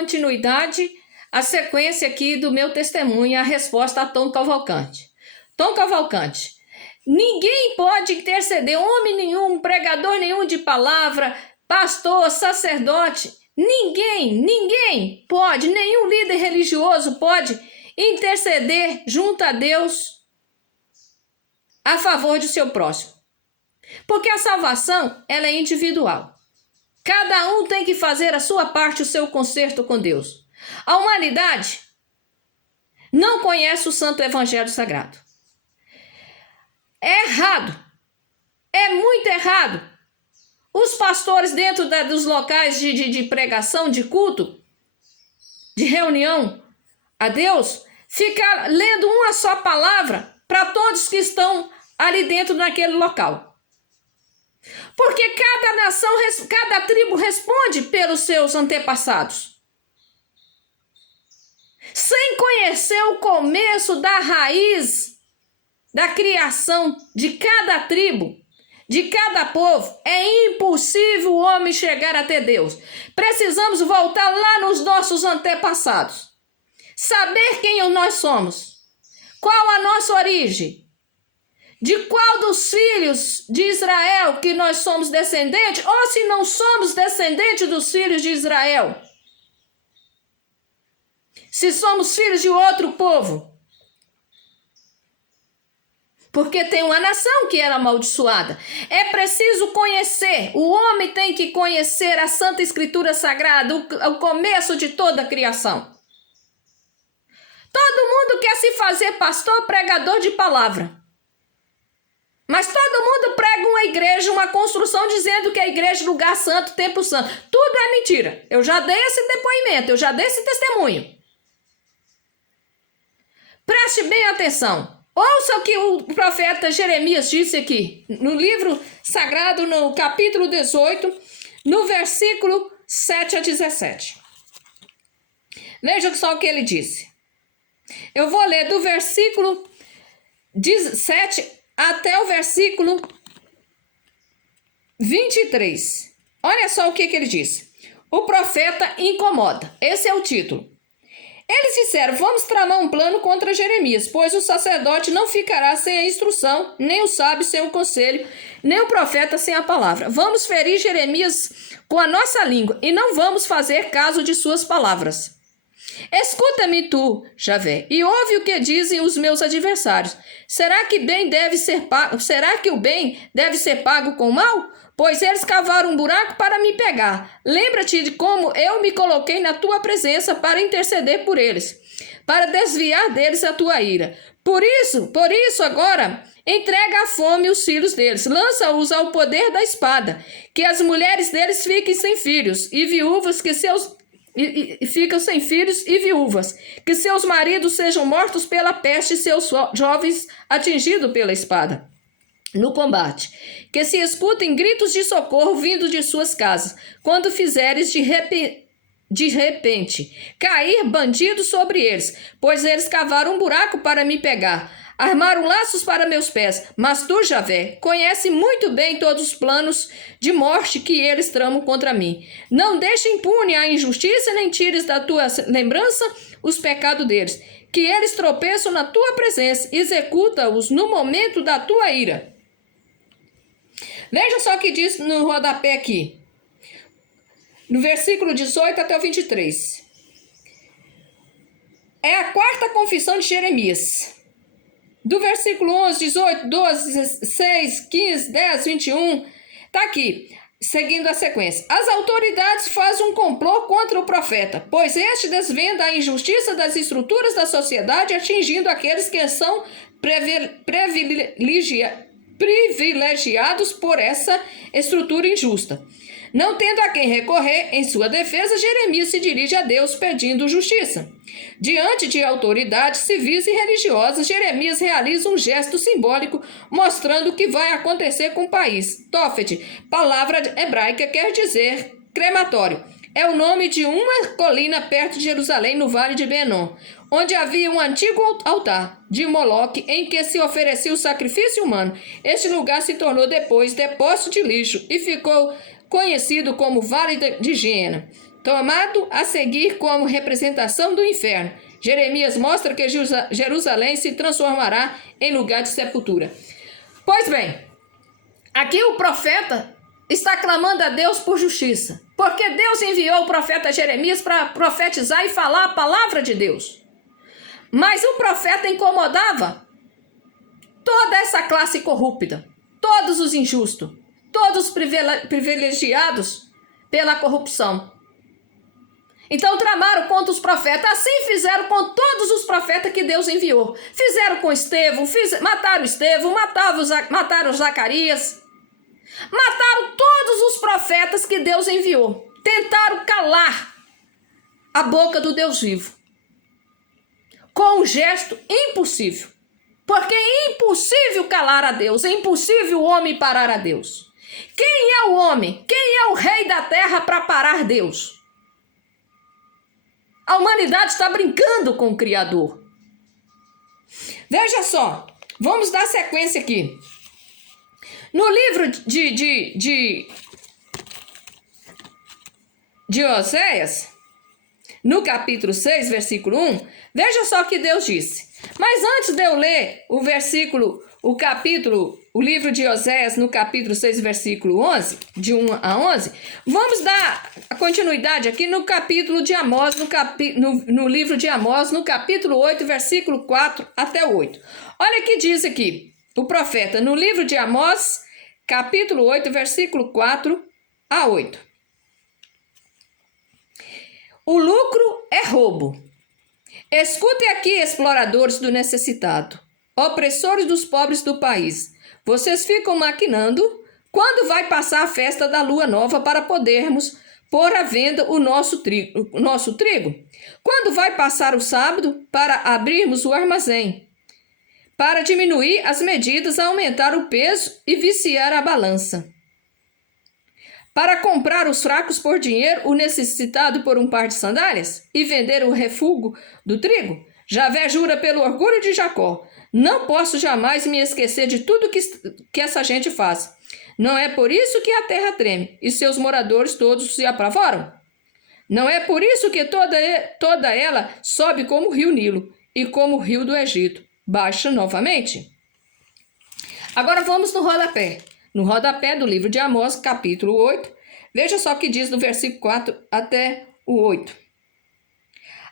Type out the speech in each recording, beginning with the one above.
continuidade à sequência aqui do meu testemunho, a resposta a Tom Cavalcante. Tom Cavalcante, ninguém pode interceder, homem nenhum, pregador nenhum de palavra, pastor, sacerdote, ninguém pode, nenhum líder religioso pode interceder junto a Deus a favor de seu próximo. Porque a salvação, ela é individual. Cada um tem que fazer a sua parte, o seu conserto com Deus. A humanidade não conhece o Santo Evangelho Sagrado. É errado. É muito errado. Os pastores dentro dos locais de pregação, de culto, de reunião a Deus, ficam lendo uma só palavra para todos que estão ali dentro naquele local. Porque cada nação, cada tribo responde pelos seus antepassados. Sem conhecer o começo da raiz da criação de cada tribo, de cada povo, é impossível o homem chegar até Deus. Precisamos voltar lá nos nossos antepassados. Saber quem nós somos. Qual a nossa origem. De qual dos filhos de Israel que nós somos descendentes, ou se não somos descendentes dos filhos de Israel. Se somos filhos de outro povo. Porque tem uma nação que era amaldiçoada. É preciso conhecer, o homem tem que conhecer a Santa Escritura Sagrada, o começo de toda a criação. Todo mundo quer se fazer pastor, pregador de palavra. Mas todo mundo prega uma igreja, uma construção, dizendo que a igreja é lugar santo, templo santo. Tudo é mentira. Eu já dei esse depoimento, eu já dei esse testemunho. Preste bem atenção. Ouça o que o profeta Jeremias disse aqui, no livro sagrado, no capítulo 18, no versículo 7 a 17. Veja só o que ele disse. Eu vou ler do versículo 17 até o versículo 23. Olha só o que ele disse. O profeta incomoda. Esse é o título. Eles disseram, vamos tramar um plano contra Jeremias, pois o sacerdote não ficará sem a instrução, nem o sábio sem o conselho, nem o profeta sem a palavra. Vamos ferir Jeremias com a nossa língua e não vamos fazer caso de suas palavras. Escuta-me tu, Javé, e ouve o que dizem os meus adversários. Será que o bem deve ser pago com mal? Pois eles cavaram um buraco para me pegar. Lembra-te de como eu me coloquei na tua presença para interceder por eles, para desviar deles a tua ira. Por isso agora, entrega à fome os filhos deles, lança-os ao poder da espada, que as mulheres deles fiquem sem filhos, e viúvas ficam sem filhos e viúvas, que seus maridos sejam mortos pela peste e seus jovens atingidos pela espada. No combate, que se escutem gritos de socorro vindo de suas casas, quando fizeres de repente cair bandidos sobre eles, pois eles cavaram um buraco para me pegar, armaram laços para meus pés, mas tu, Javé, conhece muito bem todos os planos de morte que eles tramam contra mim. Não deixe impune a injustiça, nem tires da tua lembrança os pecados deles, que eles tropeçam na tua presença, executa-os no momento da tua ira. Veja só o que diz no rodapé aqui, no versículo 18 até o 23. É a quarta confissão de Jeremias. Do versículo 11, 18, 12, 16, 15, 10, 21, está aqui, seguindo a sequência. As autoridades fazem um complô contra o profeta, pois este desvenda a injustiça das estruturas da sociedade, atingindo aqueles que são privilegiados por essa estrutura injusta. Não tendo a quem recorrer em sua defesa, Jeremias se dirige a Deus pedindo justiça. Diante de autoridades civis e religiosas, Jeremias realiza um gesto simbólico mostrando o que vai acontecer com o país. Tofet, palavra hebraica, quer dizer crematório. É o nome de uma colina perto de Jerusalém, no Vale de Ben-Hinnom, onde havia um antigo altar de Moloque em que se oferecia o sacrifício humano. Este lugar se tornou depois depósito de lixo e ficou conhecido como Vale de Hiena. tomado a seguir como representação do inferno. Jeremias mostra que Jerusalém se transformará em lugar de sepultura. Pois bem, aqui o profeta está clamando a Deus por justiça, porque Deus enviou o profeta Jeremias para profetizar e falar a palavra de Deus. Mas o profeta incomodava toda essa classe corrupta, todos os injustos, todos os privilegiados pela corrupção. Então tramaram contra os profetas, assim fizeram com todos os profetas que Deus enviou. Fizeram com Estevão, mataram Estevão, mataram Zacarias, mataram todos os profetas que Deus enviou. Tentaram calar a boca do Deus vivo, com um gesto impossível. Porque é impossível calar a Deus, é impossível o homem parar a Deus. Quem é o homem? Quem é o rei da terra para parar Deus? A humanidade está brincando com o Criador. Veja só, vamos dar sequência aqui. No livro de Oséias, no capítulo 6, versículo 1, veja só o que Deus disse. Mas antes de eu ler o livro de Oséias, no capítulo 6, versículo 11, de 1 a 11, vamos dar a continuidade aqui no capítulo de Amós, no livro de Amós, no capítulo 8, versículo 4 até o 8. Olha o que diz aqui o profeta, no livro de Amós, capítulo 8, versículo 4 a 8. O lucro é roubo. Escutem aqui, exploradores do necessitado, opressores dos pobres do país. Vocês ficam maquinando quando vai passar a festa da lua nova para podermos pôr à venda o nosso trigo. Quando vai passar o sábado para abrirmos o armazém. Para diminuir as medidas, aumentar o peso e viciar a balança. Para comprar os fracos por dinheiro, o necessitado por um par de sandálias e vender o refúgio do trigo? Javé jura pelo orgulho de Jacó: não posso jamais me esquecer de tudo que essa gente faz. Não é por isso que a terra treme e seus moradores todos se apavoram? Não é por isso que toda ela sobe como o rio Nilo e como o rio do Egito baixa novamente? Agora vamos no rodapé. No rodapé do livro de Amós, capítulo 8, veja só o que diz do versículo 4 até o 8.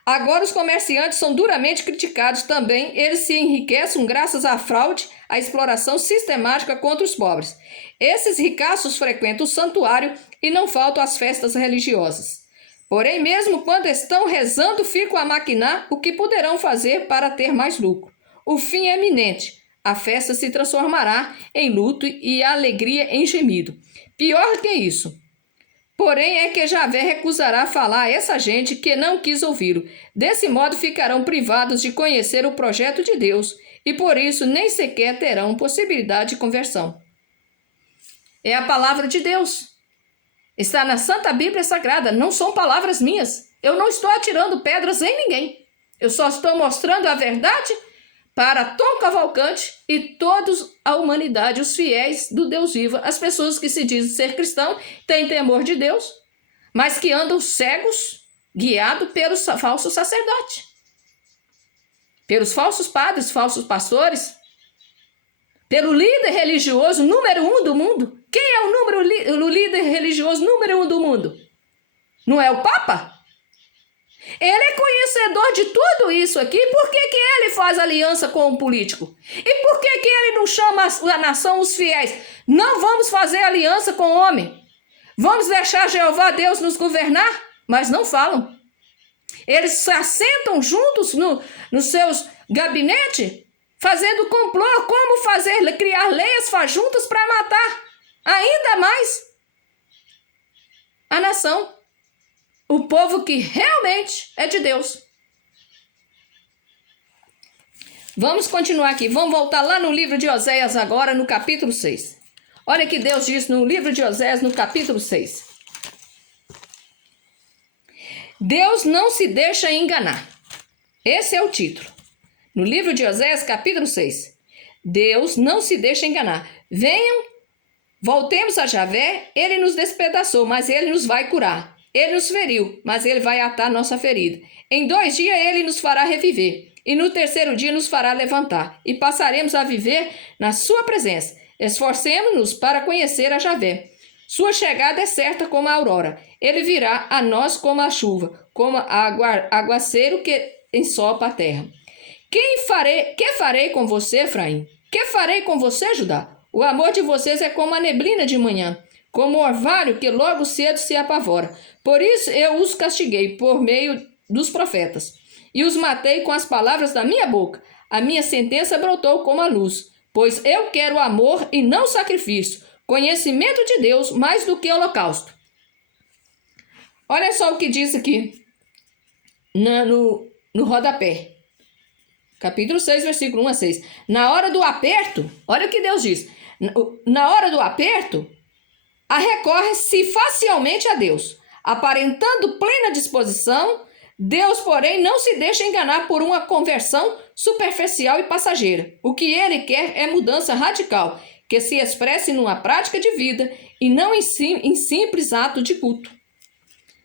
Agora os comerciantes são duramente criticados também, eles se enriquecem graças à fraude, à exploração sistemática contra os pobres. Esses ricaços frequentam o santuário e não faltam às festas religiosas. Porém, mesmo quando estão rezando, ficam a maquinar o que poderão fazer para ter mais lucro. O fim é iminente. A festa se transformará em luto e a alegria em gemido. Pior que isso, porém, é que Javé recusará falar a essa gente que não quis ouvi-lo. Desse modo, ficarão privados de conhecer o projeto de Deus e, por isso, nem sequer terão possibilidade de conversão. É a palavra de Deus. Está na Santa Bíblia Sagrada. Não são palavras minhas. Eu não estou atirando pedras em ninguém. Eu só estou mostrando a verdade para Tom Cavalcante e toda a humanidade, os fiéis do Deus vivo, as pessoas que se dizem ser cristão, têm temor de Deus, mas que andam cegos, guiados pelos falsos sacerdotes, pelos falsos padres, falsos pastores, pelo líder religioso número 1 do mundo. Quem é o líder religioso número 1 do mundo? Não é o Papa? Ele é conhecedor de tudo isso aqui. Por que ele faz aliança com o político? E por que ele não chama a nação, os fiéis? Não vamos fazer aliança com o homem. Vamos deixar Jeová Deus nos governar? Mas não falam. Eles se assentam juntos nos seus gabinetes, fazendo complô, como criar leis juntas para matar ainda mais a nação. O povo que realmente é de Deus. Vamos continuar aqui. Vamos voltar lá no livro de Oséias agora, no capítulo 6. Olha o que Deus diz no livro de Oséias, no capítulo 6. Deus não se deixa enganar. Esse é o título. No livro de Oséias, capítulo 6. Deus não se deixa enganar. Venham, voltemos a Javé. Ele nos despedaçou, mas ele nos vai curar. Ele nos feriu, mas ele vai atar nossa ferida. Em 2 dias ele nos fará reviver, e no 3º dia nos fará levantar, e passaremos a viver na sua presença. Esforcemo-nos para conhecer a Javé. Sua chegada é certa como a aurora. Ele virá a nós como a chuva, como aguaceiro que ensopa a terra. Que farei com você, Efraim? Que farei com você, Judá? O amor de vocês é como a neblina de manhã, como o orvalho que logo cedo se apavora. Por isso eu os castiguei por meio dos profetas, e os matei com as palavras da minha boca. A minha sentença brotou como a luz, pois eu quero amor e não sacrifício, conhecimento de Deus mais do que holocausto. Olha só o que diz aqui no rodapé. Capítulo 6, versículo 1 a 6. Na hora do aperto, olha o que Deus diz. Na hora do aperto, recorre-se facialmente a Deus, aparentando plena disposição. Deus, porém, não se deixa enganar por uma conversão superficial e passageira. O que ele quer é mudança radical, que se expresse numa prática de vida e não em simples ato de culto.